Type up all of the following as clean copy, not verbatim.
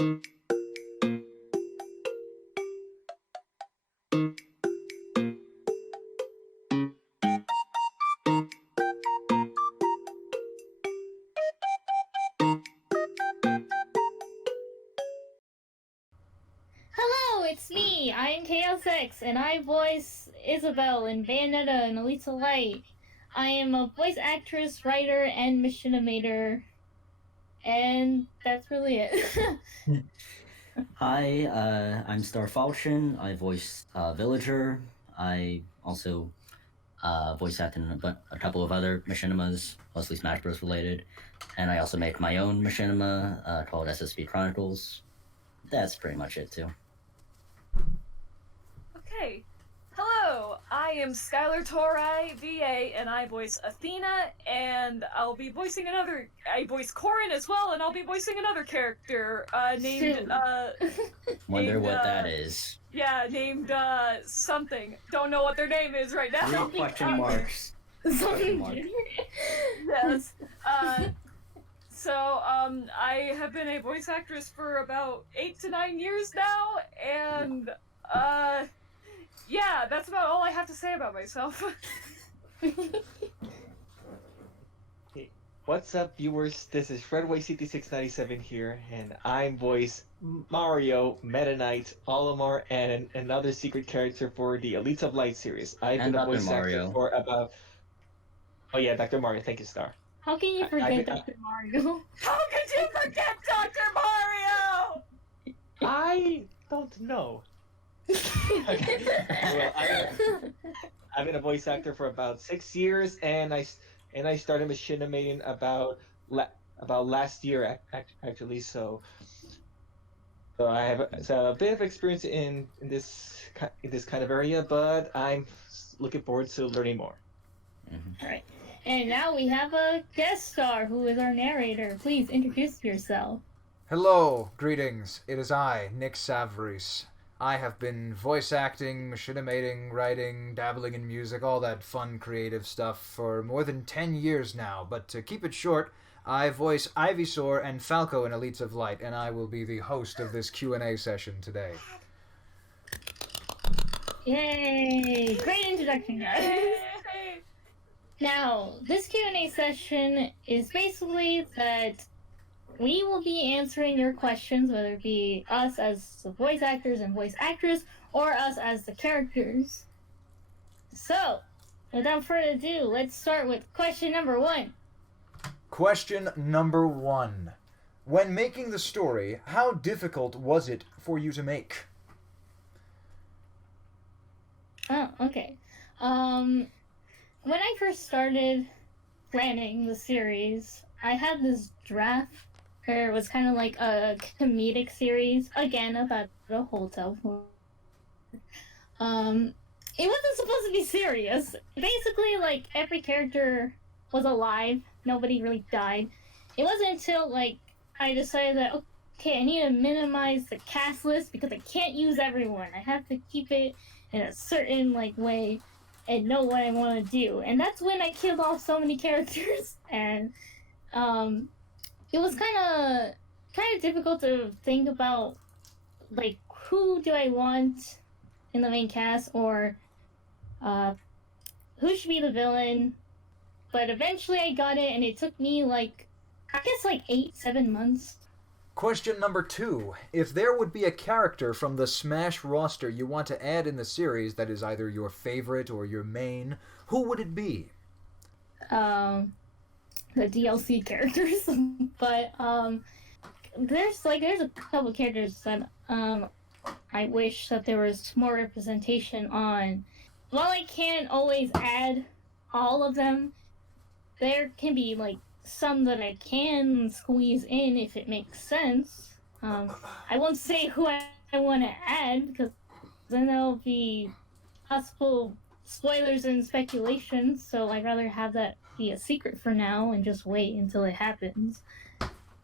Hello, it's me. I am Chaos X, and I voice Isabel in Bayonetta and Alita Light. I am a voice actress, writer, and machinimator, and that's really it. Hi, I'm Star Falchion. I voice Villager. I also voice act in a couple of other machinimas, mostly Smash Bros. Related. And I also make my own machinima called SSB Chronicles. That's pretty much it, too. Okay. Hello, I am Skylar Torai, VA, and I voice Athena, and I voice Corin as well, and I'll be voicing another character, named, Wonder what that is. Yeah, named, something. Don't know what their name is right now. Three question marks. Question mark. Yes. So, I have been a voice actress for about 8 to 9 years now, and, yeah, that's about all I have to say about myself. Hey, what's up, viewers? This is FredWayCT697 here, and I'm voice Mario, Meta Knight, Olimar, and another secret character for the Elites of Light series. I've And been a Dr. voice Mario. actor for about... Oh yeah, Dr. Mario, thank you, Star. How can you forget Dr. Mario? How could you forget Dr. Mario? I don't know. Okay. Well, I've been a voice actor for about 6 years, and I started machinimating about last year actually. So I have a bit of experience in this kind of area, but I'm looking forward to learning more. Mm-hmm. Alright. And now we have a guest star who is our narrator. Please introduce yourself. Hello, greetings. It is I, Nick Savris. I have been voice acting, machinimating, writing, dabbling in music, all that fun, creative stuff for more than 10 years now. But to keep it short, I voice Ivysaur and Falco in Elites of Light, and I will be the host of this Q&A session today. Yay! Great introduction, guys. Now, this Q&A session is basically that we will be answering your questions, whether it be us as the voice actors and voice actress, or us as the characters. So, without further ado, let's start with question number 1. Question number 1. When making the story, how difficult was it for you to make? Oh, okay. When I first started planning the series, I had this draft where it was kind of like a comedic series, again, about a hotel. It wasn't supposed to be serious. Basically, like, every character was alive. Nobody really died. It wasn't until, like, I decided that, okay, I need to minimize the cast list because I can't use everyone. I have to keep it in a certain, like, way and know what I want to do. And that's when I killed off so many characters. And, it was kind of difficult to think about, like, who do I want in the main cast, or who should be the villain. But eventually I got it, and it took me, like, I guess, like 8-7 months. Question number 2. If there would be a character from the Smash roster you want to add in the series that is either your favorite or your main, who would it be? The DLC characters. But, there's a couple characters that, I wish that there was more representation on. While I can't always add all of them, there can be, like, some that I can squeeze in if it makes sense. I won't say who I want to add, because then there'll be possible spoilers and speculation, so I'd rather have that be a secret for now and just wait until it happens.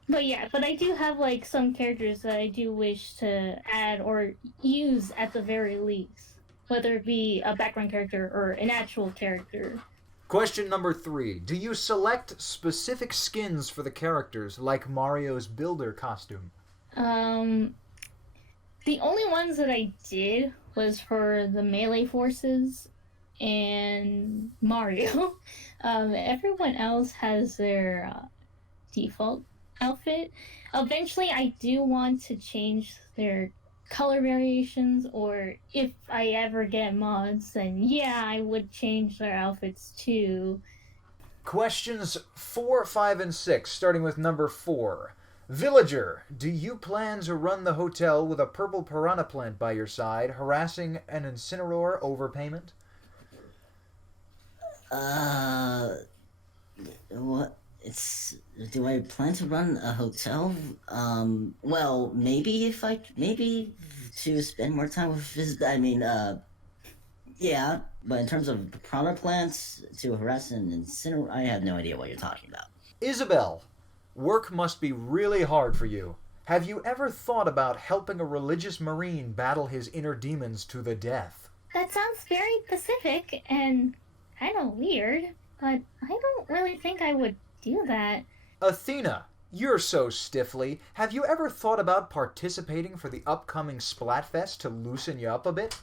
But yeah, but I do have, like, some characters that I do wish to add or use at the very least, whether it be a background character or an actual character. Question number 3. Do you select specific skins for the characters, like Mario's Builder costume? The only ones that I did was for the melee forces and Mario. Everyone else has their default outfit. Eventually, I do want to change their color variations, or if I ever get mods, then yeah, I would change their outfits too. Questions 4, 5, and 6, starting with number 4. Villager, do you plan to run the hotel with a purple piranha plant by your side, harassing an Incineroar overpayment? What? Do I plan to run a hotel? Well, maybe maybe to spend more time with yeah, but in terms of piranha plants to harass and incinerate, I have no idea what you're talking about. Isabel, work must be really hard for you. Have you ever thought about helping a religious marine battle his inner demons to the death? That sounds very specific and kind of weird, but I don't really think I would do that. Athena, you're so stiffly. Have you ever thought about participating for the upcoming Splatfest to loosen you up a bit?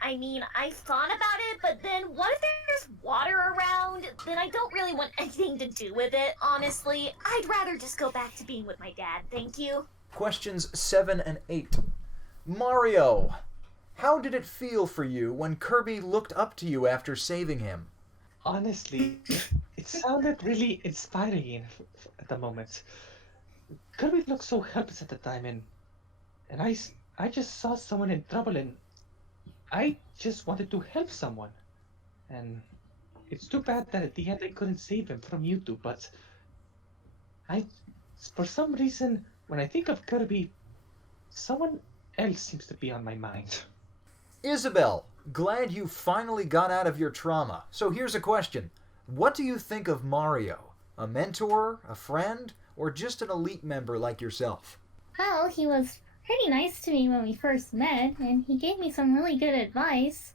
I mean, I thought about it, but then what if there's water around? Then I don't really want anything to do with it, honestly. I'd rather just go back to being with my dad, thank you. Questions 7 and 8. Mario, how did it feel for you when Kirby looked up to you after saving him? Honestly, it sounded really inspiring at the moment. Kirby looked so helpless at the time, and I just saw someone in trouble, and I just wanted to help someone. And it's too bad that at the end I couldn't save him from you two, but for some reason, when I think of Kirby, someone else seems to be on my mind. Isabel, glad you finally got out of your trauma. So here's a question. What do you think of Mario? A mentor, a friend, or just an elite member like yourself? Well, he was pretty nice to me when we first met, and he gave me some really good advice.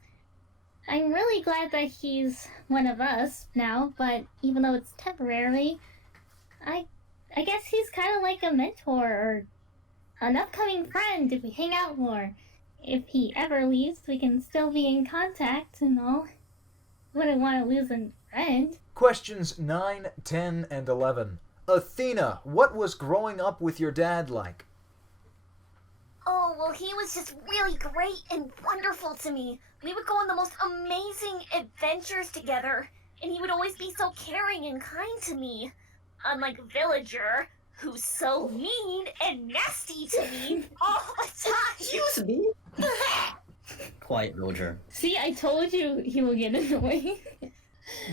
I'm really glad that he's one of us now, but even though it's temporarily, I guess he's kind of like a mentor or an upcoming friend if we hang out more. If he ever leaves, we can still be in contact and all. Wouldn't want to lose a friend. Questions 9, 10, and 11. Athena, what was growing up with your dad like? Oh, well, he was just really great and wonderful to me. We would go on the most amazing adventures together, and he would always be so caring and kind to me. Unlike Villager, who's so mean and nasty to me all the time. Excuse me? Quiet, Villager. See, I told you he will get annoying.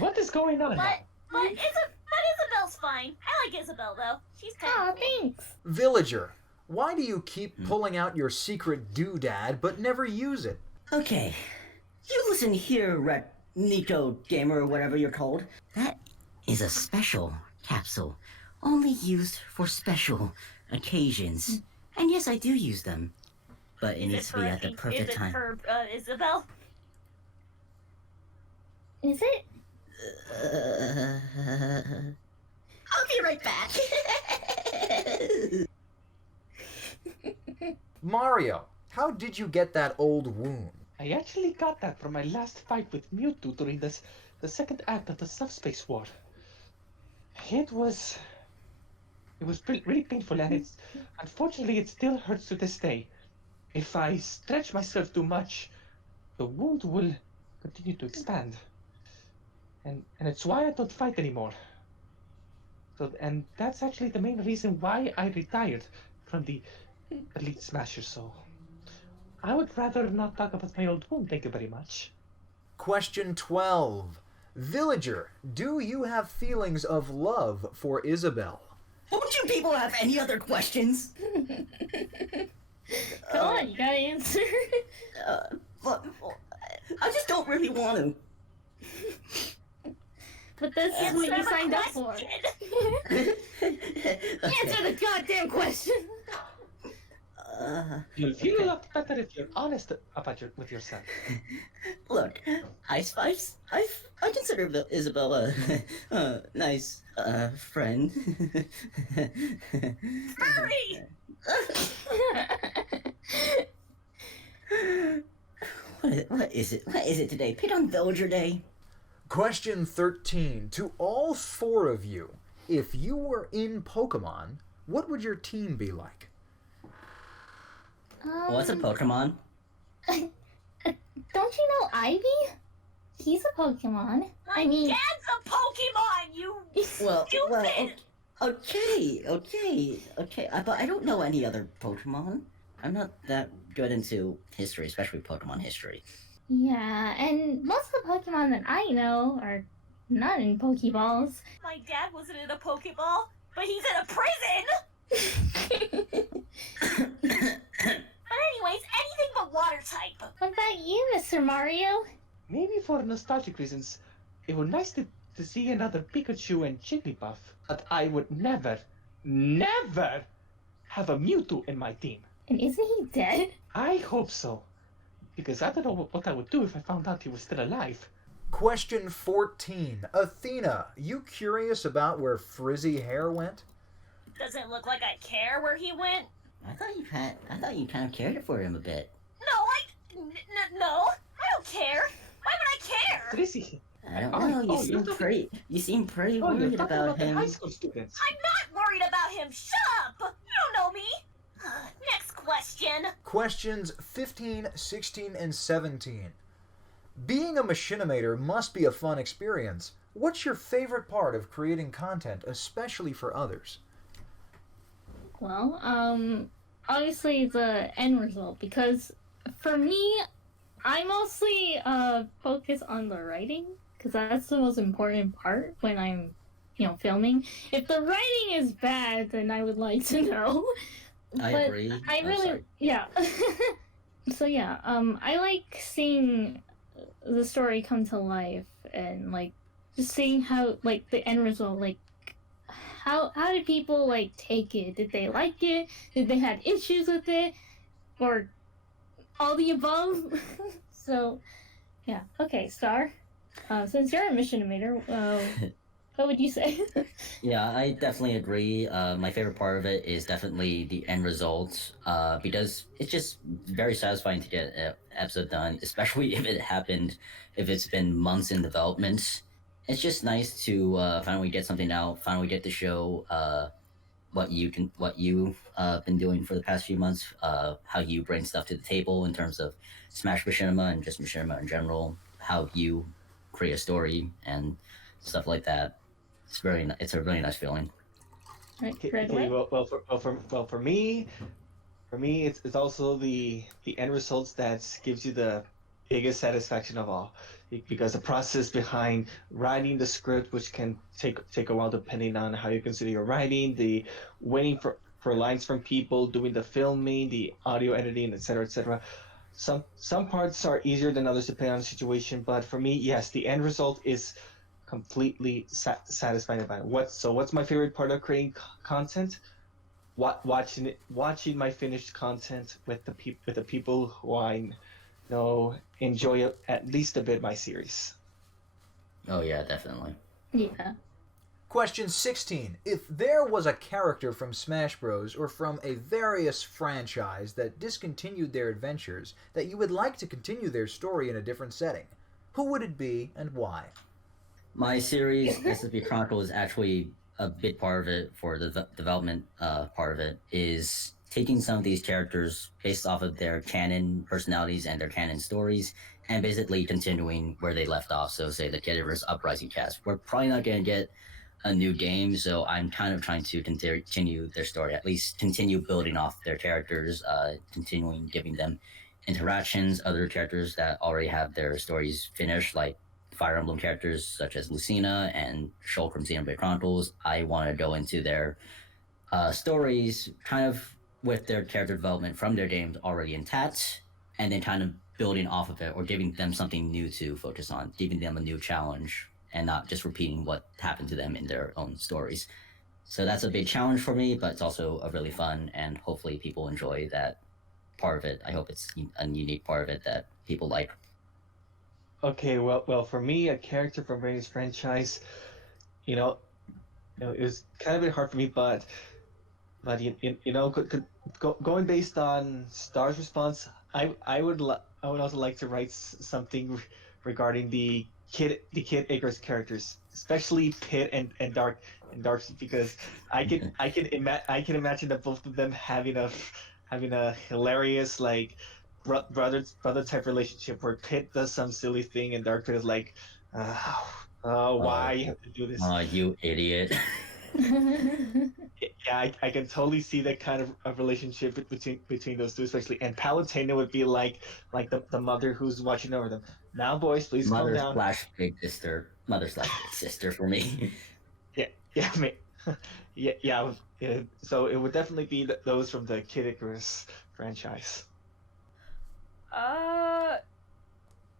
What is going on? But Isabel's fine. I like Isabel, though. She's kind Aw, of cool. thanks. Villager, why do you keep pulling out your secret doodad but never use it? Okay. You listen here, Red Nico Gamer, or whatever you're called. That is a special capsule. Only used for special occasions. And yes, I do use them. But it needs to be at the perfect time. Is it for Isabel? Is it? I'll be right back. Mario, how did you get that old wound? I actually got that from my last fight with Mewtwo during the second act of the Subspace War. It was really painful, and unfortunately it still hurts to this day. If I stretch myself too much, the wound will continue to expand. And it's why I don't fight anymore. And that's actually the main reason why I retired from the Elite Smasher, so I would rather not talk about my old wound, thank you very much. Question 12. Villager, do you have feelings of love for Isabel? Don't you people have any other questions? Come on, you gotta answer. But I just don't really want to. But this is what you signed up for. Answer the goddamn question. You'll feel a Okay. lot better if you're honest about with yourself. Look, I consider Isabella a nice friend. Hurry! What is it? What is it today? Pick on Villager Day? Question 13. To all four of you, if you were in Pokemon, what would your team be like? What's a Pokemon? Don't you know Ivy? He's a Pokemon. My dad's a Pokemon, you Well, stupid! okay. But I don't know any other Pokemon. I'm not that good into history, especially Pokemon history. Yeah, and most of the Pokemon that I know are not in Pokeballs. My dad wasn't in a Pokeball, but he's in a prison! But anyways, anything but water type. What about you, Mr. Mario? Maybe for nostalgic reasons, it would nice to see another Pikachu and Jigglypuff. But I would never have a Mewtwo in my team. And isn't he dead? I hope so. Because I don't know what I would do if I found out he was still alive. Question 14. Athena, you curious about where Frizzy Hair went? Doesn't look like I care where he went. I thought you kind of cared for him a bit. No, I don't care. Why would I care? Tracy, I don't know. You seem pretty you're worried talking about the him. high school students. I'm not worried about him. Shut up! You don't know me. Next question. Questions 15, 16, and 17. Being a machinimator must be a fun experience. What's your favorite part of creating content, especially for others? Well, obviously the end result, because for me, I mostly focus on the writing, because that's the most important part when I'm, filming. If the writing is bad, then I would like to know. I But agree. I Oh, really, sorry. yeah. So yeah, I like seeing the story come to life and like just seeing how like the end result, like how did people like take it? Did they like it? Did they have issues with it? Or all the above? So yeah, okay, Star. Since you're a machinimator, what would you say? Yeah, I definitely agree. My favorite part of it is definitely the end result, because it's just very satisfying to get an episode done, especially if it's been months in development. It's just nice to finally get something out, finally get to show what you've been doing for the past few months, how you bring stuff to the table in terms of Smash Machinima and just Machinima in general, how you create a story and stuff like that. It's a really nice feeling. Right, Okay, right okay, away. for me, it's also the end results that gives you the biggest satisfaction of all, because the process behind writing the script, which can take a while depending on how you consider your writing, the waiting for lines from people, doing the filming, the audio editing, etc., etc. Some parts are easier than others depending on the situation, but for me, yes, the end result is completely satisfying about it. What's my favorite part of creating content? Watching my finished content with the people who I know enjoy it at least a bit my series. Oh yeah, definitely. Yeah. Question 16. If there was a character from Smash Bros. Or from a various franchise that discontinued their adventures that you would like to continue their story in a different setting, who would it be and why? My series, SSB Chronicle, is actually a big part of it for the development part of it, is taking some of these characters based off of their canon personalities and their canon stories and basically continuing where they left off. So say the Kediverse Uprising cast. We're probably not going to get a new game, so I'm kind of trying to continue their story, at least continue building off their characters, continuing giving them interactions, other characters that already have their stories finished, like Fire Emblem characters such as Lucina and Shulk from Xenoblade Chronicles. I want to go into their stories kind of with their character development from their games already intact, and then kind of building off of it or giving them something new to focus on, giving them a new challenge and not just repeating what happened to them in their own stories. So that's a big challenge for me, but it's also a really fun, and hopefully people enjoy that part of it. I hope it's a unique part of it that people like. Okay, well, for me, a character from Ray's franchise, you know, it was kind of a bit hard for me, but going based on Star's response, I would also like to write something regarding the Kid Icarus characters, especially Pit and Dark, because I can imagine that both of them having a hilarious like brother type relationship where Pit does some silly thing and Dark is like, why you have to do this? You idiot. Yeah, I can totally see that kind of relationship between those two, especially. And Palutena would be like the mother who's watching over them. Now, boys, please calm Mother down. slash big sister. Mother slash big sister for me. Yeah, yeah. So it would definitely be those from the Kid Icarus franchise.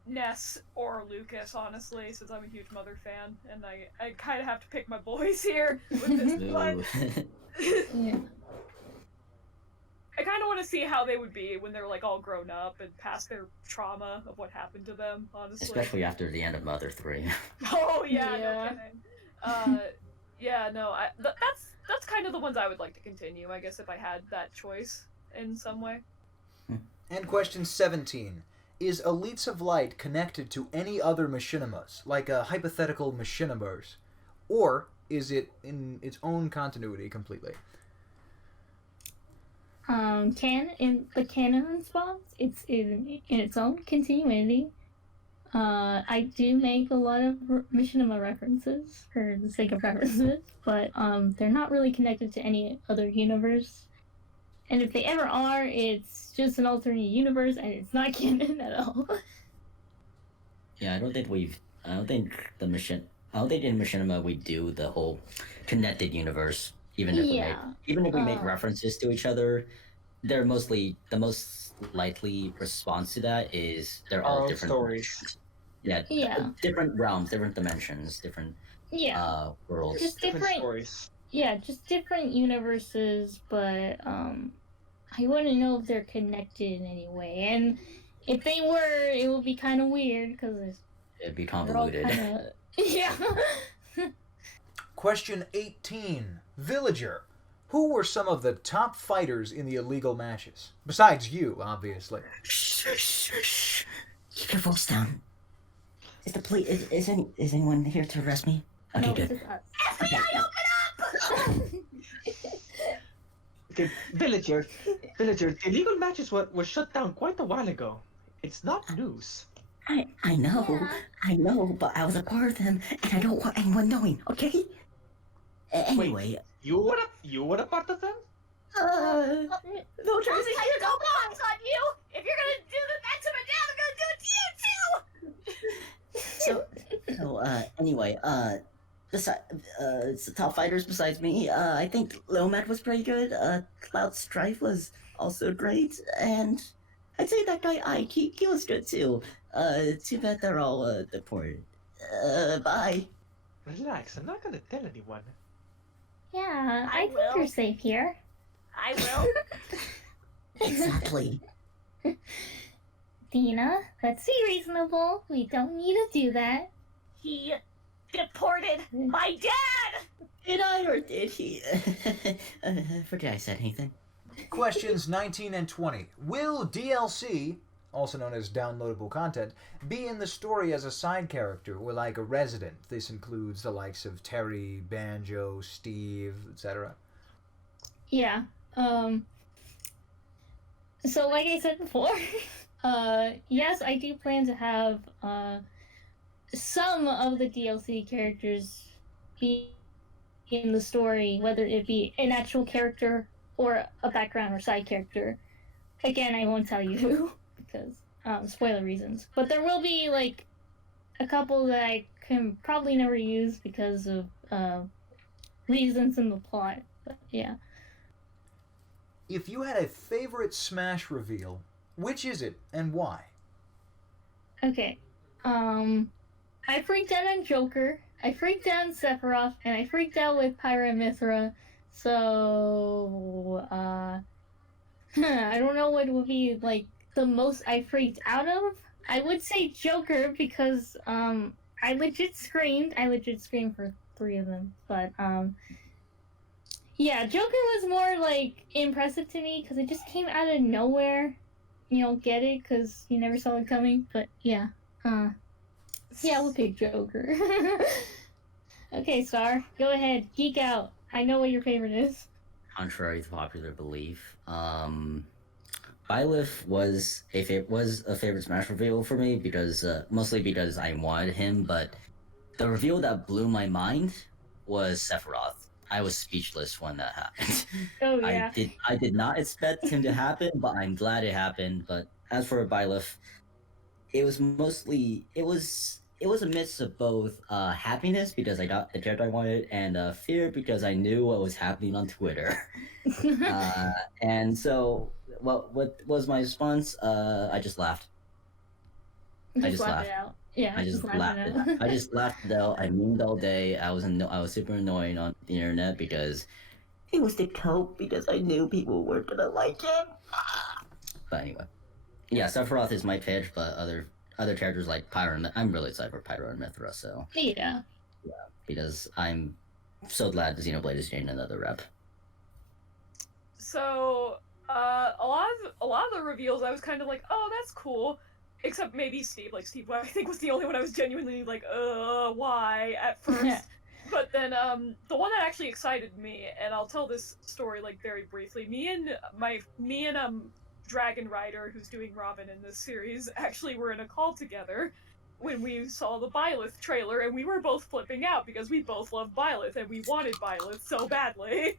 Ness or Lucas, honestly, since I'm a huge Mother fan, and I kind of have to pick my boys here with this one. Yeah. I kind of want to see how they would be when they're like all grown up and past their trauma of what happened to them, honestly. Especially after the end of Mother 3. Oh yeah, Yeah. no kidding. Yeah, no, that's kind of the ones I would like to continue, I guess, if I had that choice in some way. And question 17. Is Elites of Light connected to any other Machinimas, like a hypothetical Machiniverse? Or is it in its own continuity completely? In the canon response, it's in its own continuity. I do make a lot of Machinima references for the sake of references, but they're not really connected to any other universe. And if they ever are, it's just an alternate universe, and it's not canon at all. Yeah, I don't think in Machinima we do the whole connected universe. Even if we make references to each other, the most likely response to that is they're all Our own different stories. Yeah. Different realms, different dimensions, different worlds. Just Different different. stories. Yeah, just different universes, but I wouldn't know if they're connected in any way. And if they were, it would be kind of weird because It'd be they're all convoluted. kind of yeah. Question 18. Villager. Who were some of the top fighters in the illegal matches? Besides you, obviously. Shh. Keep your voice down. Is anyone here to arrest me? Okay, No, good. it's just us. FBI, open up! Okay, Villager, the illegal matches were shut down quite a while ago. It's not news. I know, but I was a part of them, and I don't want anyone knowing. Okay. Anyway. You were a part of them? Villagers. I go bombs on you! If you're gonna do that to my dad, I'm gonna do it to you too! Anyway, it's the top fighters besides me. I think Lomad was pretty good. Cloud Strife was also great, and I'd say that guy Ike, he was good too. Too bad they're all deported. Bye. Relax, I'm not gonna tell anyone. Yeah, I I think will. you're safe here. I will. Exactly. Dina, let's be reasonable. We don't need to do that. He deported my dad! Did I or did he? Forget I said anything. Questions 19 and 20. Will DLC, also known as downloadable content, be in the story as a side character or like a resident? This includes the likes of Terry, Banjo, Steve, etc. Yeah. So like I said before, yes, I do plan to have some of the DLC characters be in the story, whether it be an actual character or a background or side character. Again, I won't tell you who because spoiler reasons. But there will be like a couple that I can probably never use because of reasons in the plot. But yeah. If you had a favorite Smash reveal, which is it and why? Okay. I freaked out on Joker, I freaked out on Sephiroth, and I freaked out with Pyra and Mithra. So, I don't know what would be like the most I freaked out of. I would say Joker because I legit screamed. I legit screamed for 3 of them, but yeah, Joker was more like impressive to me because it just came out of nowhere. You know, get it? Because you never saw it coming. But yeah, yeah, we'll pick Joker. Okay, Star, go ahead, geek out. I know what your favorite is. Contrary to popular belief, Byleth was a favorite Smash reveal for me because mostly because I wanted him, but the reveal that blew my mind was Sephiroth. I was speechless when that happened. Oh yeah. I did not expect him to happen, but I'm glad it happened. But as for Byleth, it was mostly it was a mix of both happiness because I got the character I wanted and fear because I knew what was happening on Twitter. And so what was my response? I just laughed. Just laugh it out. Yeah, I just laugh laughed. it out. I just laughed it out. I memed all day. I was super annoying on the internet because it was the cope because I knew people weren't gonna like him. But anyway, yeah, Sephiroth is my pitch, but other characters like Pyro and I'm really excited for Pyro and Mithra. So Yeah. because I'm so glad the Xenoblade is getting another rep. So, a lot of the reveals, I was kind of like, oh, that's cool. Except maybe Steve. Like, Steve, I think, was the only one I was genuinely like, why at first. But then, the one that actually excited me, and I'll tell this story, like, very briefly. Me and Dragon Rider, who's doing Robin in this series, actually were in a call together when we saw the Byleth trailer, and we were both flipping out because we both love Byleth, and we wanted Byleth so badly.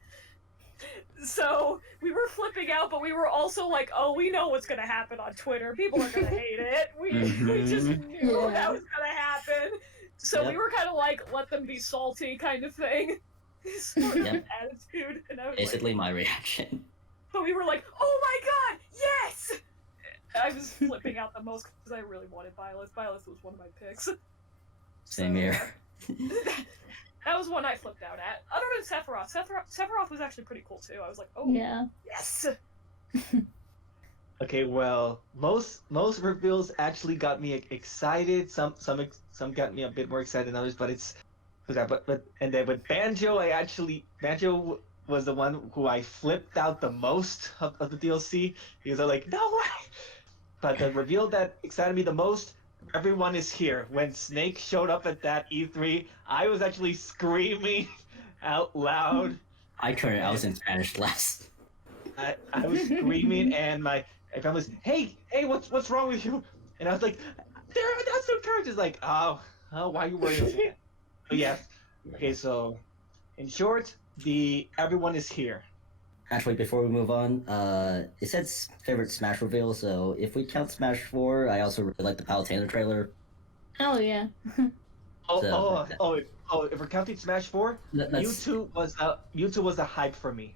So we were flipping out, but we were also like, oh, we know what's gonna happen on Twitter. People are gonna hate it. We just knew that was gonna happen. So we were kind of like, let them be salty kind of thing. Sort of attitude. And I was basically my reaction. But we were like, oh my god, yes! I was flipping out the most because I really wanted Byleth. Byleth was one of my picks. Same here. That was one I flipped out at. Other than Sephiroth. Sephiroth was actually pretty cool too. I was like, oh, yeah. Yes! Okay, well, most reveals actually got me excited. Some got me a bit more excited than others, but it's and then with Banjo, Banjo was the one who I flipped out the most of the DLC because I'm like, no way! But the reveal that excited me the most, everyone is here. When Snake showed up at that E3, I was actually screaming out loud. I was in Spanish class. I was screaming, and my family was, hey, what's wrong with you? And I was like, that's so characters. Like, oh, why are you worried about that? But yes, okay. So, in short, everyone is here. Actually, before we move on, it said favorite Smash reveal, so if we count Smash 4, I also really like the Palutena trailer. Oh, yeah. If we're counting Smash 4, Mewtwo was a hype for me.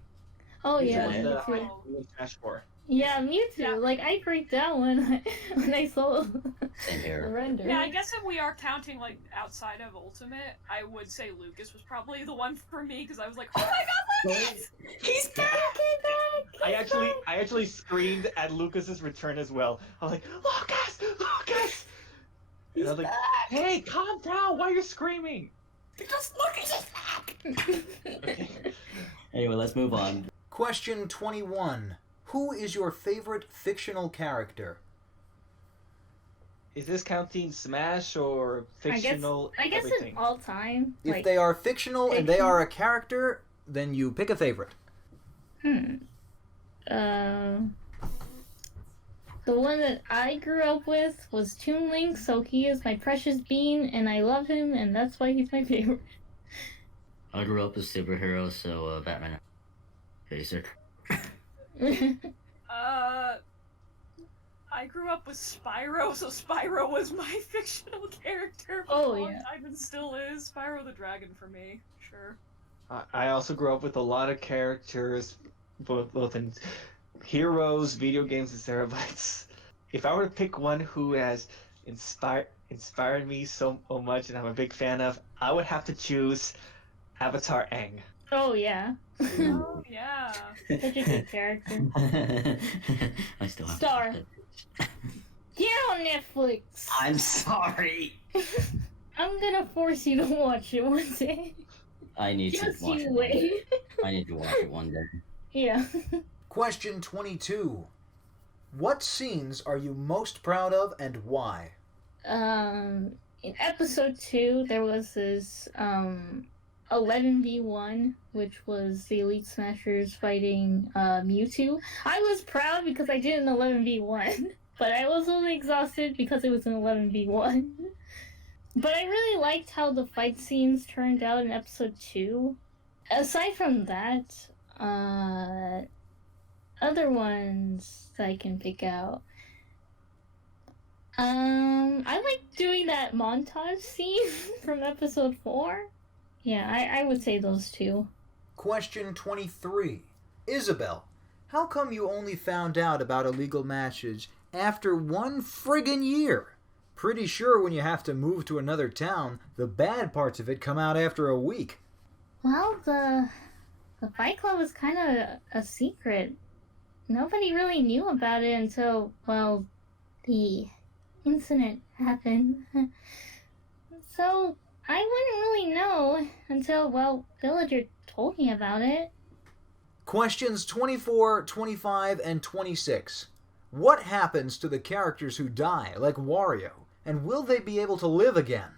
Oh, yeah. Mewtwo was the Mewtwo. hype for Smash 4. Yeah, Mewtwo. Yeah. Like, I freaked out when I saw Same here. the render. Yeah, I guess if we are counting, like, outside of Ultimate, I would say Lucas was probably the one for me, because I was like, oh my god, Lucas! He's back! I actually screamed at Lucas's return as well. I was like, Lucas! And I was like, hey, calm down! Why are you screaming? Because Lucas is back! Okay. Anyway, let's move on. Question 21. Who is your favorite fictional character? Is this counting Smash or fictional? I guess everything? it's all time. If they are fictional and they are a character, then you pick a favorite. The one that I grew up with was Toon Link, so he is my precious bean, and I love him, and that's why he's my favorite. I grew up with superheroes, so Batman. Basic. I grew up with Spyro, so Spyro was my fictional character for Oh, a long yeah. time and still is. Spyro the Dragon for me, sure. I also grew up with a lot of characters, both in heroes, video games, etc. But if I were to pick one who has inspired me so much and I'm a big fan of, I would have to choose Avatar Aang. Oh, yeah. Oh yeah. Such a good character. I still have Star. to. Get on Netflix. I'm sorry. I'm gonna force you to watch it one day. I need Just to watch you it. One day. wait. I need to watch it one day. Yeah. Question 22. What scenes are you most proud of and why? In episode 2, there was this 11v1, which was the Elite Smashers fighting Mewtwo. I was proud because I did an 11v1, but I was only exhausted because it was an 11v1. But I really liked how the fight scenes turned out in episode 2. Aside from that, other ones that I can pick out. I like doing that montage scene from episode 4. Yeah, I would say those two. Question 23. Isabel, how come you only found out about illegal matches after 1 friggin' year? Pretty sure when you have to move to another town, the bad parts of it come out after a week. Well, the Fight Club was kind of a secret. Nobody really knew about it until, well, the incident happened. So, I wouldn't really know until, well, Villager told me about it. Questions 24, 25, and 26. What happens to the characters who die, like Wario, and will they be able to live again?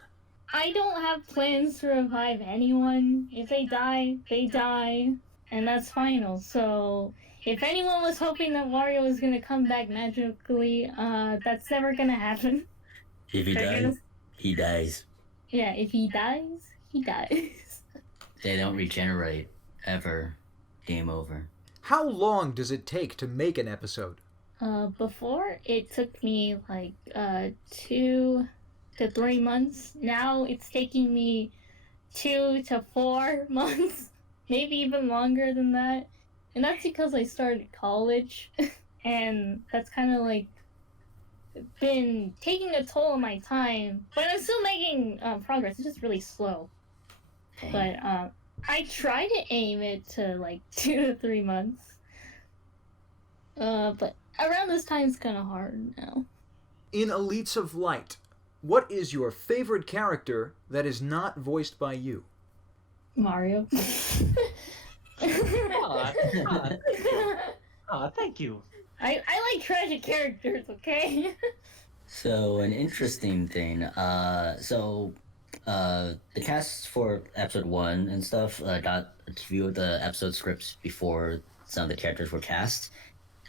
I don't have plans to revive anyone. If they die, and that's final. So, if anyone was hoping that Wario was gonna come back magically, that's never gonna happen. If he dies, he dies. Yeah, if he dies, he dies. They don't regenerate ever. Game over. How long does it take to make an episode? Before it took me like 2 to 3 months. Now it's taking me 2 to 4 months, maybe even longer than that. And that's because I started college, and that's kind of like been taking a toll on my time. But I'm still making progress. It's just really slow. But I try to aim it to like 2 to 3 months. But around this time it's kind of hard now. In Elites of Light, what is your favorite character that is not voiced by you? Mario. Aw, thank you. I like tragic characters, okay? So an interesting thing. The cast for episode 1 and stuff got a few of the episode scripts before some of the characters were cast,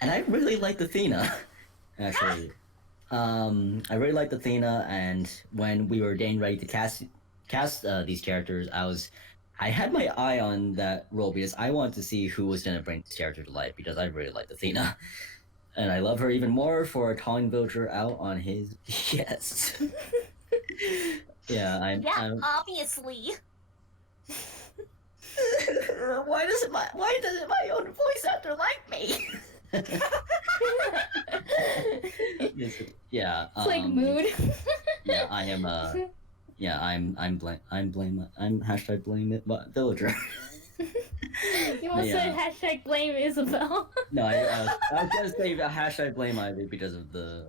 and I really liked Athena. Actually, I really liked Athena, and when we were getting ready to cast these characters, I had my eye on that role because I wanted to see who was gonna bring this character to life because I really liked Athena. And I love her even more for calling Villager out on his yes. I'm obviously. Why doesn't my own voice actor like me? It's like mood. Yeah, I am. I'm hashtag blame it Villager. You almost said hashtag blame Isabel. No, I was gonna say hashtag blame Ivy because of the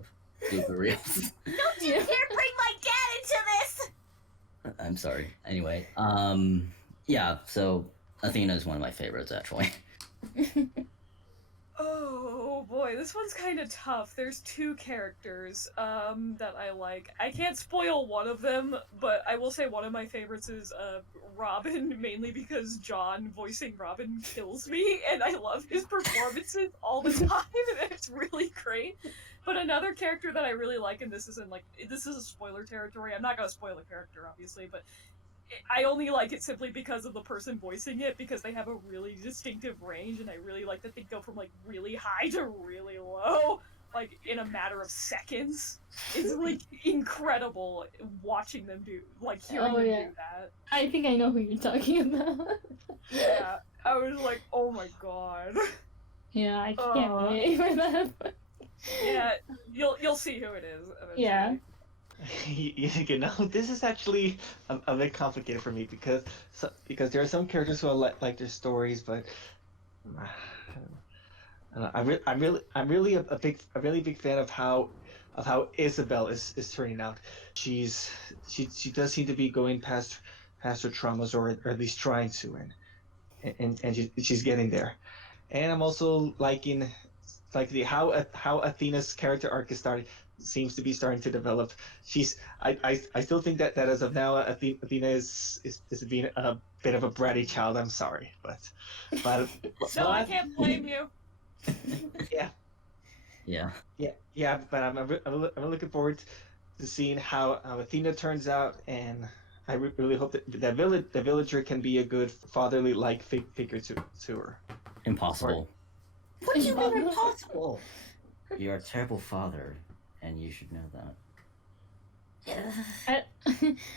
blooper reels. Don't you dare bring my dad into this! I'm sorry. Anyway, so Athena is one of my favorites actually. Oh boy, this one's kind of tough. There's 2 characters that I like. I can't spoil one of them, but I will say one of my favorites is Robin, mainly because John voicing Robin kills me, and I love his performances all the time, and it's really great. But another character that I really like, and this is a spoiler territory. I'm not gonna spoil a character, obviously, but I only like it simply because of the person voicing it, because they have a really distinctive range, and I really like that they go from like really high to really low, like in a matter of seconds. It's like incredible watching them hearing them do that. I think I know who you're talking about. Yeah, I was like, oh my god. Yeah, I can't wait for that. Yeah, you'll see who it is eventually. Yeah. This is actually a bit complicated for me because there are some characters who I like their stories, but I'm really a really big fan of how Isabel is turning out. She does seem to be going past her traumas, or at least trying to, and she's getting there. And I'm also liking like the how Athena's character arc is starting seems to be starting to develop. I still think that as of now, Athena is being a bit of a bratty child. I'm sorry, but No, I but can't blame you. yeah, Yeah. yeah. But I'm looking forward to seeing how Athena turns out, and I really hope that the villager can be a good fatherly like figure to her. Impossible. What do you mean impossible? You're a terrible father, and you should know that.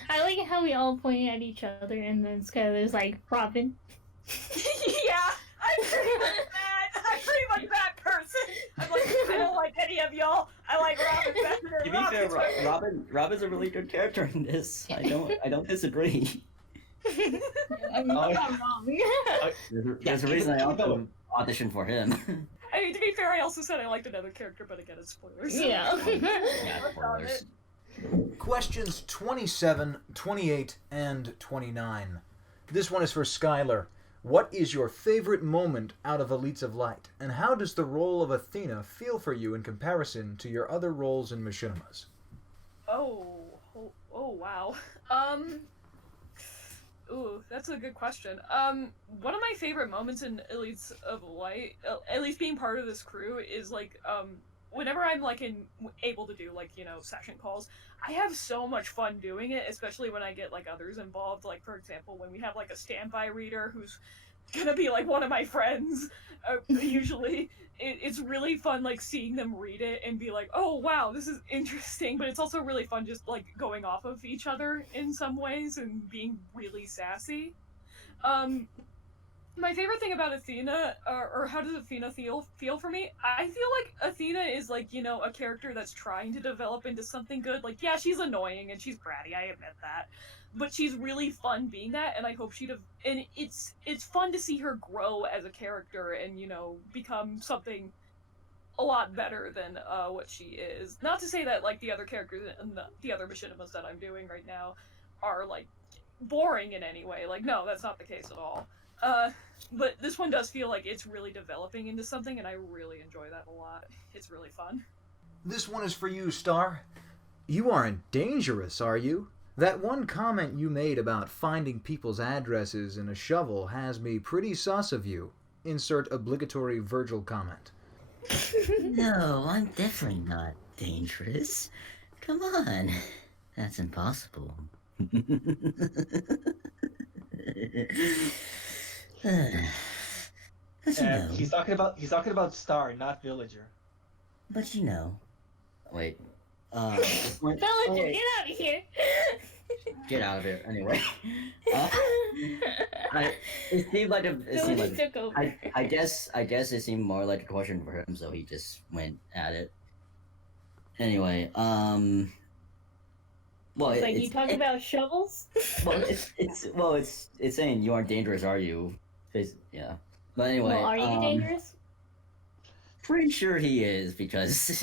I like how we all pointed at each other, and then Skylar's like, Robin. Yeah, I'm pretty much that. I'm pretty much that person. I'm like, I don't like any of y'all. I like Robin better. To be fair, Robin's a really good character in this. I don't disagree. I'm not wrong. There's a reason I also auditioned for him. I mean, to be fair, I also said I liked another character, but again, it's spoilers. Yeah. Yeah, spoilers. Questions 27, 28, and 29. This one is for Skylar. What is your favorite moment out of Elites of Light, and how does the role of Athena feel for you in comparison to your other roles in Machinimas? Oh, wow. Ooh, that's a good question. One of my favorite moments in Elites of Light, at least being part of this crew, is like, whenever I'm like able to do like, session calls, I have so much fun doing it, especially when I get like others involved. Like, for example, when we have like a standby reader who's gonna be like one of my friends, usually. It's really fun, like, seeing them read it and be like, oh, wow, this is interesting, but it's also really fun just, like, going off of each other in some ways and being really sassy. My favorite thing about Athena, or how does Athena feel for me? I feel like Athena is, like, a character that's trying to develop into something good. Like, yeah, she's annoying and she's bratty, I admit that. But she's really fun being that, and I hope and it's fun to see her grow as a character and, become something a lot better than what she is. Not to say that, like, the other characters and the other Machinimas that I'm doing right now are, like, boring in any way. Like, no, that's not the case at all. But this one does feel like it's really developing into something, and I really enjoy that a lot. It's really fun. This one is for you, Star. You aren't dangerous, are you? That one comment you made about finding people's addresses in a shovel has me pretty sus of you. Insert obligatory Virgil comment. No, I'm definitely not dangerous. Come on. That's impossible. He's talking about Star, not Villager. But wait. Villager, get out of here! Get out of here, anyway. It seemed like took over. I guess it seemed more like a question for him, so he just went at it. Anyway, well, it's like you talk about shovels. Well, it's saying you aren't dangerous, are you? Yeah. But anyway, well, are you dangerous? Pretty sure he is because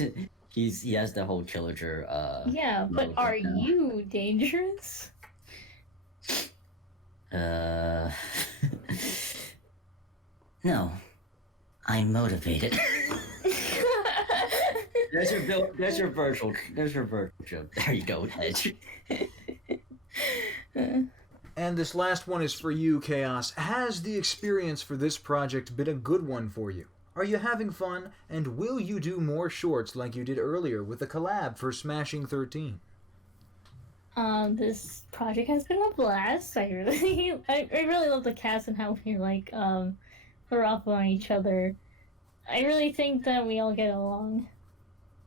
he has the whole Killager. Yeah, but are you dangerous? No, I'm motivated. There's your virtual joke. There you go, Hedge. And this last one is for you, Chaos. Has the experience for this project been a good one for you? Are you having fun, and will you do more shorts like you did earlier with the collab for Smashing 13? This project has been a blast. I really love the cast and how we're like, we're off on each other. I really think that we all get along.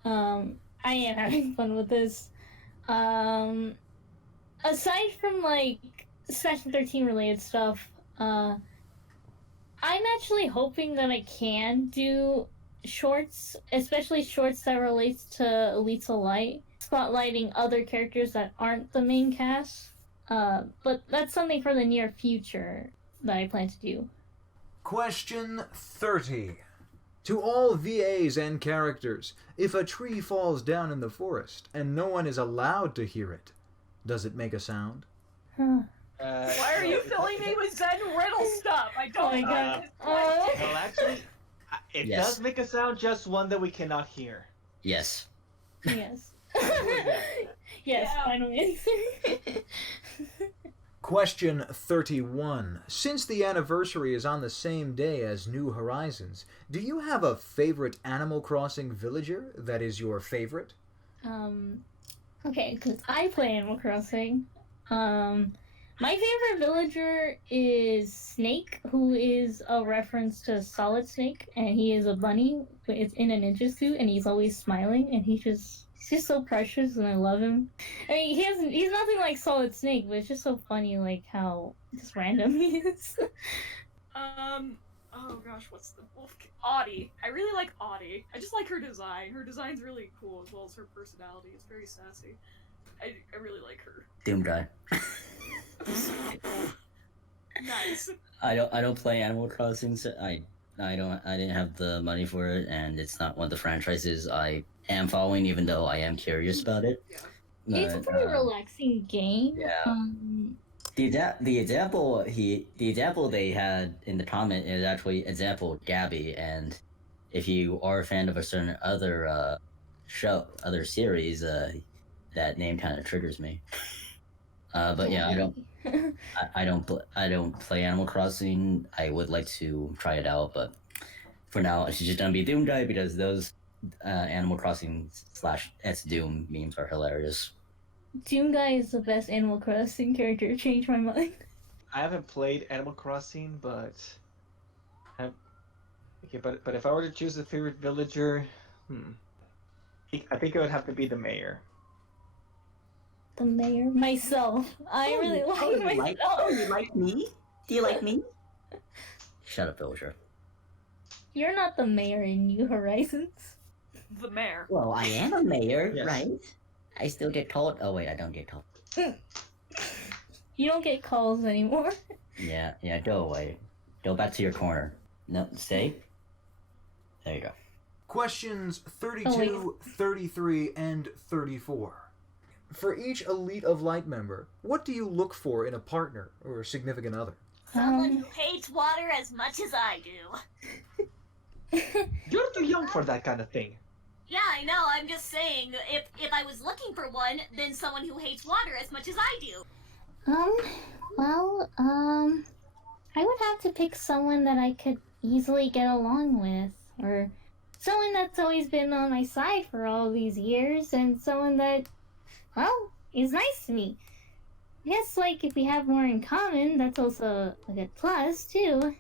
I am having fun with this. Aside from like Smashing 13 related stuff, I'm actually hoping that I can do shorts, especially shorts that relates to Elites of Light. spotlighting other characters that aren't the main cast. But that's something for the near future that I plan to do. Question 30. To all VAs and characters, if a tree falls down in the forest and no one is allowed to hear it, does it make a sound? Huh. Why are you filling me with Zen riddle stuff? I don't Oh my god. Well, actually, it Yes. does make a sound, just one that we cannot hear. Yes. Yes. Yes, Yeah. final answer. Question 31. Since the anniversary is on the same day as New Horizons, do you have a favorite Animal Crossing villager that is your favorite? Okay, because I play Animal Crossing. My favorite villager is Snake, who is a reference to Solid Snake, and he is a bunny, but it's in a ninja suit, and he's always smiling, and he's just so precious, and I love him. I mean, he's nothing like Solid Snake, but it's just so funny, like how just random he is. Oh gosh, what's the wolf? Audie. I really like Audie. I just like her design. Her design's really cool as well as her personality. It's very sassy. I really like her. Doom guy. Nice. I don't play Animal Crossing. So I didn't have the money for it, and it's not one of the franchises I am following, even though I am curious about it. It's a But, pretty relaxing game. yeah. The example they had in the comment is actually example Gabby, and if you are a fan of a certain other series, that name kind of triggers me. But yeah, I don't play Animal Crossing. I would like to try it out, but for now it's just gonna be Doom Guy because those Animal Crossing / S Doom memes are hilarious. Doom Guy is the best Animal Crossing character. Changed my mind. I haven't played Animal Crossing, but but if I were to choose a favorite villager, I think it would have to be the mayor. The mayor, myself. I really like myself. you like me? Do you like me? Shut up, villager. You're not the mayor in New Horizons. The mayor. Well, I am a mayor, Yes. right? I still get called. Oh wait, I don't get called. You don't get calls anymore. Yeah, go away. Go back to your corner. No, stay. There you go. Questions 32, 33, and 34. For each Elite of Light member, what do you look for in a partner or significant other? Someone who hates water as much as I do. You're too young for that kind of thing. Yeah, I know. I'm just saying, if I was looking for one, then someone who hates water as much as I do. I would have to pick someone that I could easily get along with, or someone that's always been on my side for all these years, and someone that, well, is nice to me. Yes, like, if we have more in common, that's also a good plus, too.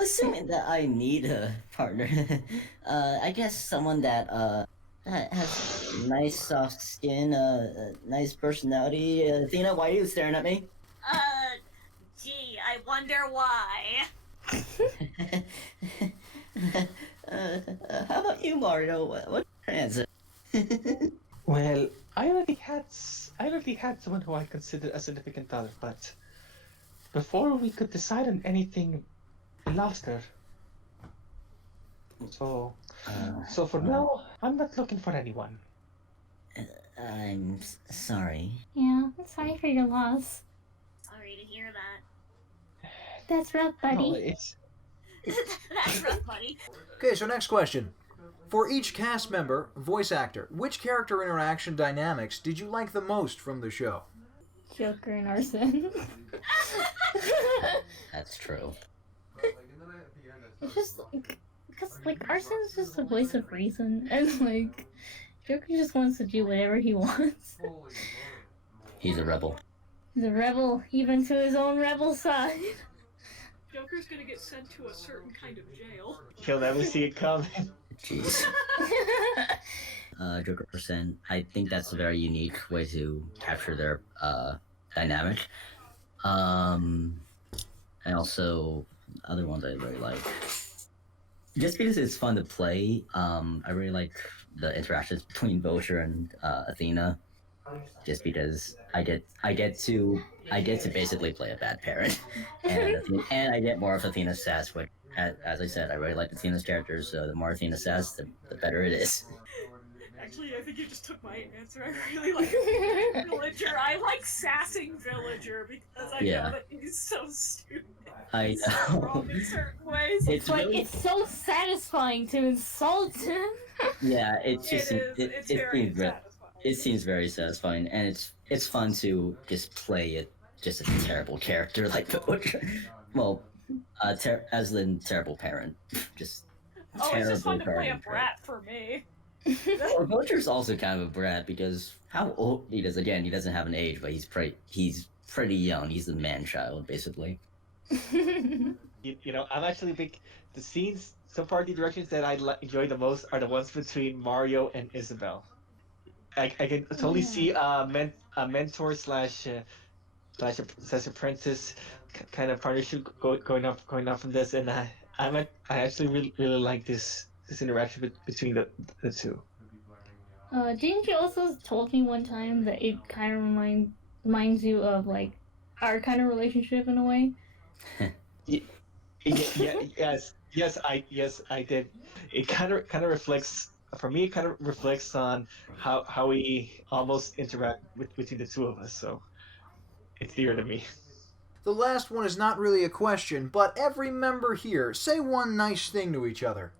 Assuming that I need a partner, I guess someone that has nice soft skin, nice personality. Athena, why are you staring at me? Gee, I wonder why. How about you, Mario? What's your answer? Well, I already had someone who I considered a significant other, but before we could decide on anything, I lost her. So for now, I'm not looking for anyone. I'm sorry. Yeah, I'm sorry for your loss. Sorry to hear that. That's rough, No, buddy. it's That's rough, buddy. Okay, so next question. For each cast member, voice actor, which character interaction dynamics did you like the most from the show? Joker and Arson. That's true. It's just like, because like Arson's just the voice of reason, and like Joker just wants to do whatever he wants. He's a rebel. He's a rebel, even to his own rebel side. Joker's gonna get sent to a certain kind of jail. he'll never see it coming. Jeez. Joker percent. I think that's a very unique way to capture their dynamic. And also other ones I really like. Just because it's fun to play, I really like the interactions between Vulture and Athena. just because I get to basically play a bad parent, and I get more of Athena's sass, which, as I said, I really like Athena's characters, so the more Athena sass, the better it is. Actually, I think you just took my answer. I really like Villager. I like sassing Villager because I know that he's so stupid. I know. Wrong in certain ways. It's like really... it's so satisfying to insult him. Yeah, it just it seems very satisfying, and it's fun to just play it just a terrible character like Villager. Well, as in terrible parent, just. It's just fun to play a brat for me. Well, Villager's also kind of a brat because how old he does. Again, he doesn't have an age, but he's pretty young. He's the man child, basically. You know, I'm actually the scenes so far. The directions that I enjoy the most are the ones between Mario and Isabelle. I can totally see a mentor slash apprentice kind of partnership going up from this, and I actually really like this interaction between the two. Didn't you also told me one time that it kind of reminds you of like our kind of relationship in a way? Yes, I did. It kind of reflects, for me. It kind of reflects on how we almost interact between the two of us. So it's dear to me. The last one is not really a question, but every member here, say one nice thing to each other.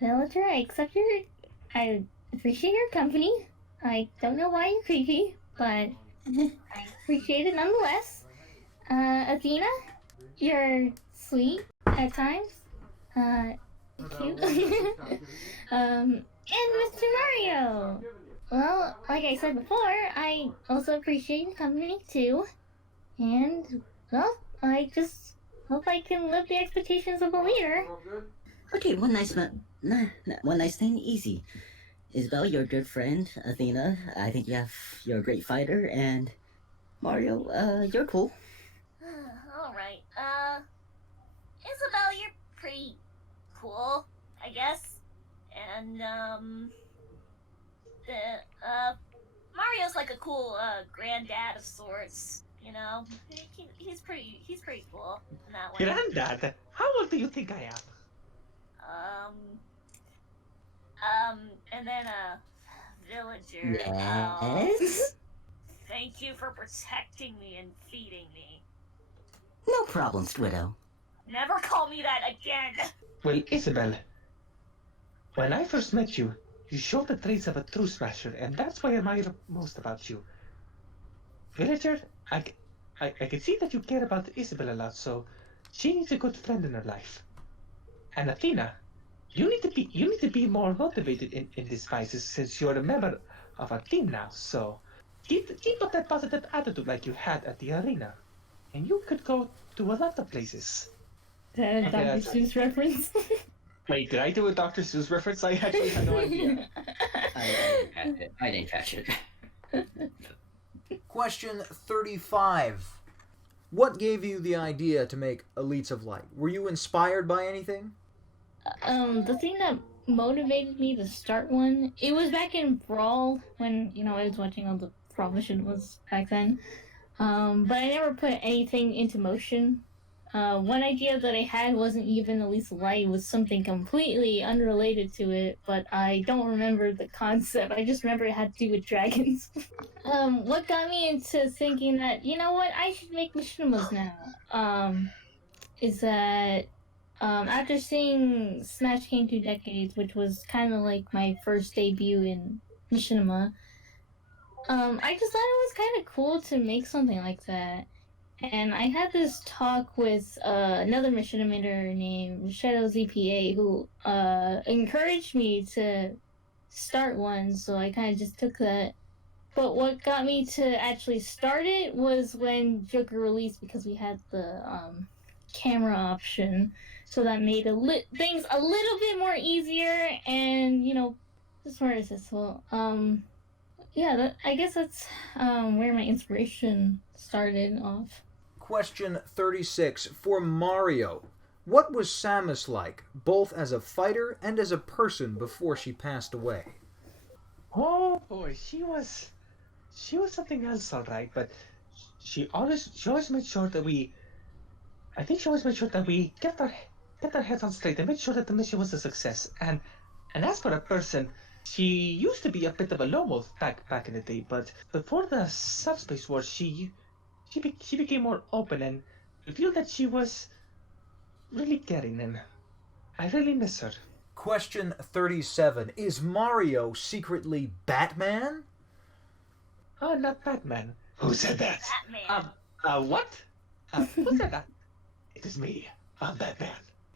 Villager, I appreciate your company. I don't know why you're creepy, but I appreciate it nonetheless. Athena, you're sweet at times. Cute. And Mr. Mario. Well, like I said before, I also appreciate your company too. And, well, I just hope I can live the expectations of a leader. Okay, one nice thing, easy. Isabelle, you're a good friend. Athena, I think you're a great fighter, and Mario, you're cool. Alright, Isabelle, you're pretty cool, I guess. And, Mario's like a cool, granddad of sorts, you know? He's pretty cool in that way. Granddad? How old do you think I am? And then, Villager. Yes? Thank you for protecting me and feeding me. No problem, Widow. Never call me that again! Well, Isabelle, when I first met you, you showed the traits of a true smasher, and that's what I admire most about you. Villager, I can see that you care about Isabelle a lot, so she needs a good friend in her life. And Athena, you need to be more motivated in these fights since you're a member of a team now. So keep up that positive attitude like you had at the arena, and you could go to a lot of places. Is that a Dr. Seuss reference? Wait, did I do a Dr. Seuss reference? I actually had no idea. I didn't catch it. Question 35. What gave you the idea to make Elites of Light? Were you inspired by anything? The thing that motivated me to start one, it was back in Brawl when, I was watching all the Brawl was back then. But I never put anything into motion. One idea that I had wasn't even Elites of Light, it was something completely unrelated to it, but I don't remember the concept. I just remember it had to do with dragons. What got me into thinking that, I should make Machinimas now, is that after seeing Smash Came 2 Decades, which was kind of like my first debut in Machinima, I just thought it was kind of cool to make something like that. And I had this talk with another Machinimator named Shadow ZPA who encouraged me to start one, so I kind of just took that. But what got me to actually start it was when Joker released, because we had the camera option, so that made things a little bit more easier and, just more accessible. I guess that's where my inspiration started off. Question 36. For Mario, what was Samus like, both as a fighter and as a person before she passed away? Oh boy, she was something else, all right. But she always made sure that we. I think she always made sure that we kept our heads on straight and made sure that the mission was a success. And as for a person, she used to be a bit of a lone wolf back in the day, but before the subspace war, she became more open and revealed that she was really caring, and I really miss her. Question 37. Is Mario secretly Batman? Oh, not Batman. Who said that? Batman. What? Who said that? It is me. I'm Batman.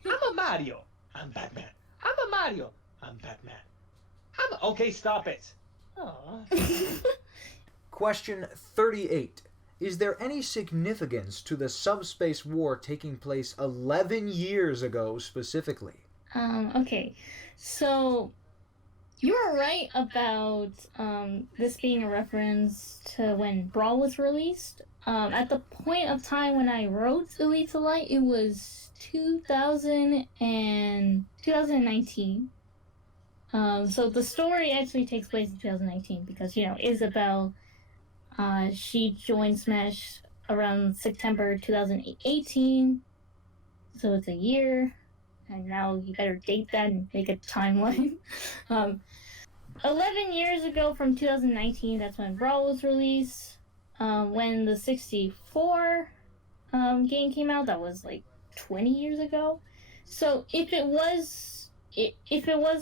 I'm a Mario. I'm Batman. I'm a Mario. I'm Batman. Okay, stop it. Oh. Question 38. Is there any significance to the subspace war taking place 11 years ago specifically? Okay. So you were right about this being a reference to when Brawl was released. At the point of time when I wrote Elite to Light, it was 2019. So the story actually takes place in 2019 because, Isabel, she joined Smash around September 2018. So it's a year. And now you better date that and make a timeline. 11 years ago from 2019, that's when Brawl was released. When the 64 game came out, that was like 20 years ago. So if it was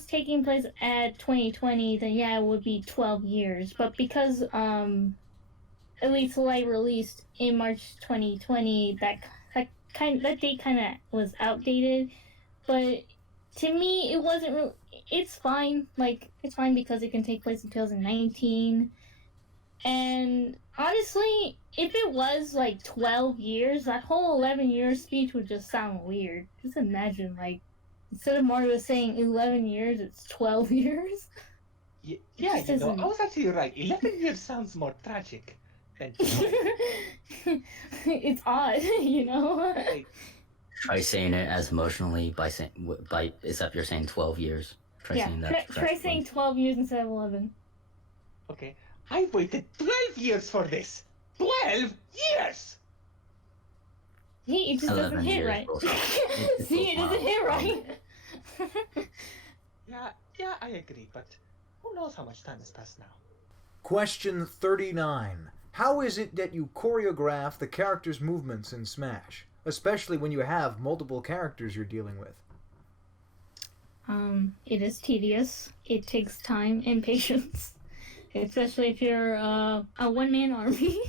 taking place at 2020, then yeah, it would be 12 years. But because Elite Light released in March 2020, that date kind of was outdated. But to me, it wasn't really. It's fine. It's fine because it can take place in 2019. And honestly, if it was 12 years, that whole 11-year speech would just sound weird. Just imagine, instead of Mario saying 11 years, it's 12 years. Yeah, just I isn't- was actually right. 11 years sounds more tragic than. It's odd, Like, Try saying it as emotionally except you're saying 12 years. Try Yeah, saying that. try saying 12 years instead of 11. okay, I waited 12 years for this. 12 years. See, it just doesn't 11 hit years, right. bro. See, it doesn't hit right. Yeah, I agree, but who knows how much time has passed now? Question 39. How is it that you choreograph the characters' movements in Smash? Especially when you have multiple characters you're dealing with. It is tedious. It takes time and patience. Especially if you're a one-man army.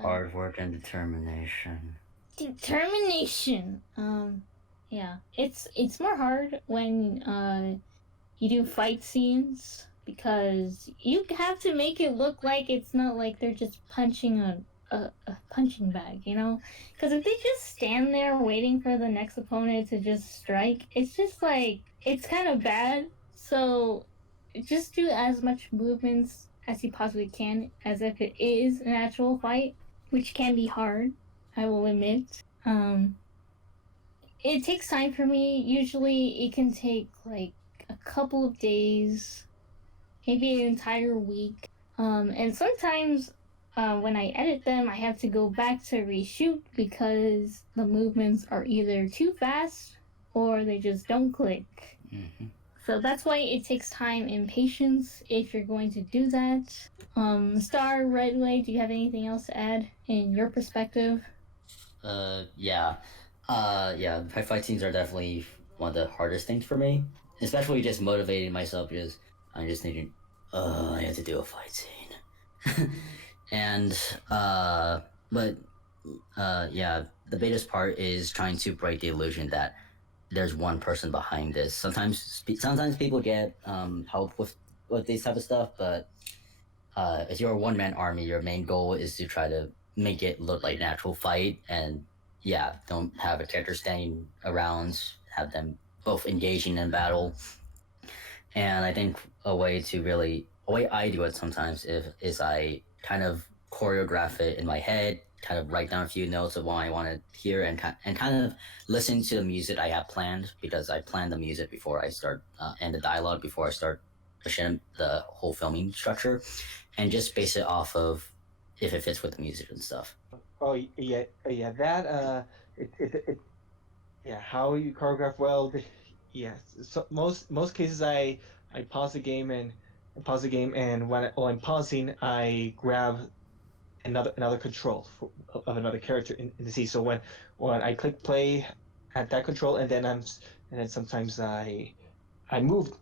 Hard work and determination. Determination. Yeah. It's more hard when you do fight scenes because you have to make it look like it's not like they're just punching a punching bag, Because if they just stand there waiting for the next opponent to just strike, it's just it's kind of bad. So just do as much movements as you possibly can as if it is an actual fight, which can be hard, I will admit. It takes time for me. Usually it can take a couple of days, maybe an entire week. And sometimes when I edit them, I have to go back to reshoot because the movements are either too fast or they just don't click. Mm-hmm. So that's why it takes time and patience if you're going to do that. Star, Redway, do you have anything else to add in your perspective? Yeah. Fight scenes are definitely one of the hardest things for me. Especially just motivating myself because I'm just thinking, I have to do a fight scene. And the biggest part is trying to break the illusion that there's one person behind this. Sometimes people get help with this type of stuff, but if you're a one-man army, your main goal is to try to make it look like an actual fight, and don't have a character standing around, have them both engaging in battle. And I think a way I do it sometimes is I kind of choreograph it in my head, kind of write down a few notes of what I want to hear, and kind of listen to the music I have planned, because I plan the music before I start and the dialogue before I start the whole filming structure, and just base it off of if it fits with the music and stuff. Oh yeah, yeah. That it yeah. How you choreograph well? Yes. So most cases, I pause the game and while I'm pausing, I grab another control of another character in the scene. So when I click play at that control, and then sometimes I move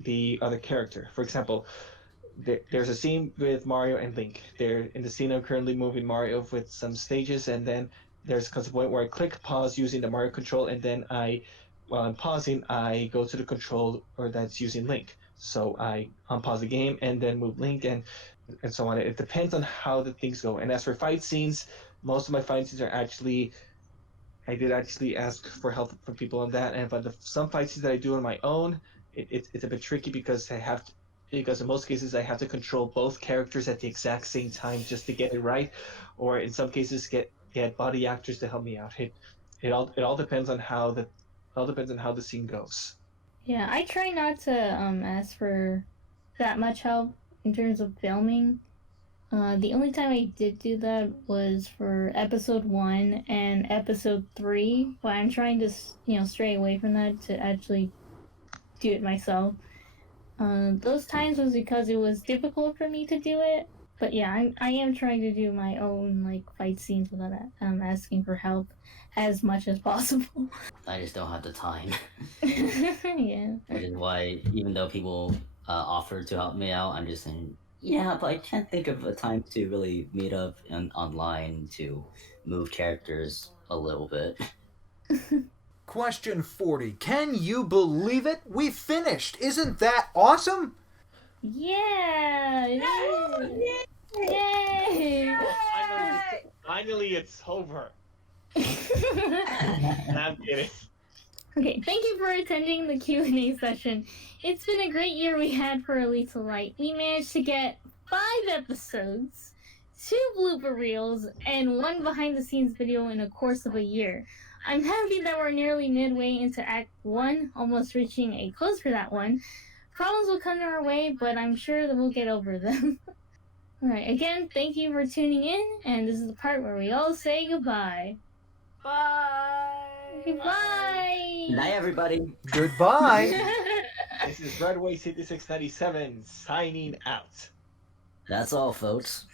the other character. For example, there's a scene with Mario and Link. They're in the scene. I'm currently moving Mario with some stages, and then comes a point where I click pause using the Mario control, and then while I'm pausing, I go to the control or that's using Link. So I unpause the game and then move Link and so on. It depends on how the things go. And as for fight scenes, most of my fight scenes are actually I did actually ask for help from people on that, but some fight scenes that I do on my own, it's a bit tricky because because in most cases I have to control both characters at the exact same time just to get it right, or in some cases get body actors to help me out. It all depends on how the scene goes. Yeah, I try not to ask for that much help in terms of filming. The only time I did do that was for episode 1 and episode 3, but I'm trying to, stray away from that to actually do it myself. Those times was because it was difficult for me to do it, but yeah, I am trying to do my own like fight scenes without asking for help as much as possible. I just don't have the time. Yeah. Which is why, even though people offer to help me out, I'm just saying, yeah, but I can't think of a time to really meet up online to move characters a little bit. Question 40. Can you believe it? We finished! Isn't that awesome? Yeah! Yay! Finally, it's over. I'm kidding. Okay, thank you for attending the Q&A session. It's been a great year we had for Elite Light. We managed to get 5 episodes, 2 blooper reels, and 1 behind-the-scenes video in a course of a year. I'm happy that we're nearly midway into Act 1, almost reaching a close for that one. Problems will come our way, but I'm sure that we'll get over them. Alright, again, thank you for tuning in, and this is the part where we all say goodbye. Bye. Goodbye! Good night, everybody. Goodbye! This is Redway 6697 signing out. That's all, folks.